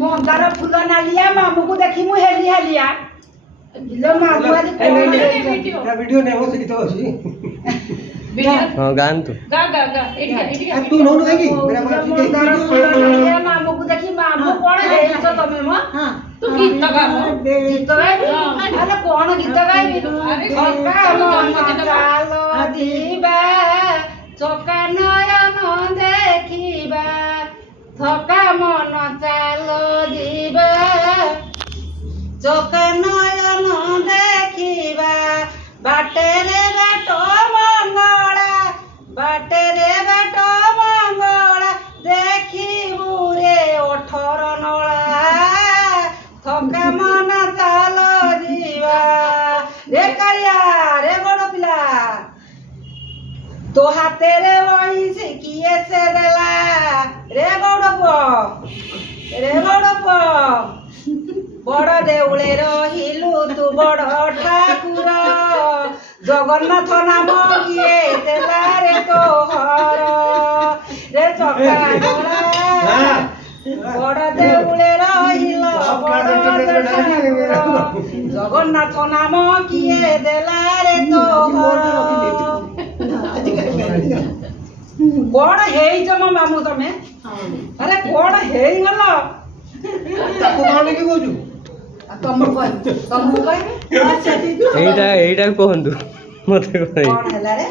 ମନ୍ଦାର ଫୁଲ ନାଲିଆ ମାମୁକୁ ଦେଖି ମୁଁ ହେଲି ହେଲିଆ ଇଲୋ ମାମୁ ଆଜି ଭିଡିଓ ନେବ ସେ ଗୀତ ଅଛି ହଁ ଗାଆନ୍ତୁ ତୁ ନଉନୁ କାହିଁକି ମନ୍ଦାର ଫୁଲ ନାଲିଆ ମାମୁକୁ ଦେଖି ମାମୁ କଣ ହେଇଛ ତମେ ମ ତୁ ଗୀତ ଗା ଗୀତ ଗାଇବି ଆରେ କଣ ଗୀତ ଗାଇବି ଥକା ମନ ଚାଲ ଯିବା ଚକା ନୟନ ଦେଖିବା ଥକା ମନ ଚାଲ ଯିବା ଚକା ନୟନ ଦେଖିବା ବାଟରେ ବାଟ ମଙ୍ଗଳା ବାଟରେ ବାଟ ମଙ୍ଗଳା ଦେଖିବୁ ରେ 18 ନଳା ଥକା ମନ ଚାଲ ଯିବା ରେ କାଳିଆ ରେ ବଡ଼ ପିଲା ତୋ ହାତରେ ବଇଛି କିଏ ସେ ଦେଲା ରେ ବଡ଼ ପୁଅ ବଡ଼ ଦେଉଳେ ରହିଲୁ ତୁ ବଡ଼ ଠାକୁର ଜଗନ୍ନାଥ ନାମ କିଏ ଦେଲା ରେ ତୋହର ରେ ଚକା ଡୋଳା ବଡ଼ ଦେଉଳେ ରହିଲ ବଡ଼ ଠାକୁର ଜଗନ୍ନାଥ ନାମ କିଏ ଦେଲା ରେ ତୋହର କଣ ହେଇଛ ମୋ ମାମୁଁ ତମେ ଆରେ କଣ ହେଇଗଲ ତାକୁ କଣ ନେଇକି କହୁଛୁ ତମକୁ କହିବି ଏଇଟା କୁହନ୍ତୁ ମତେ କଣ ହେଲା ରେ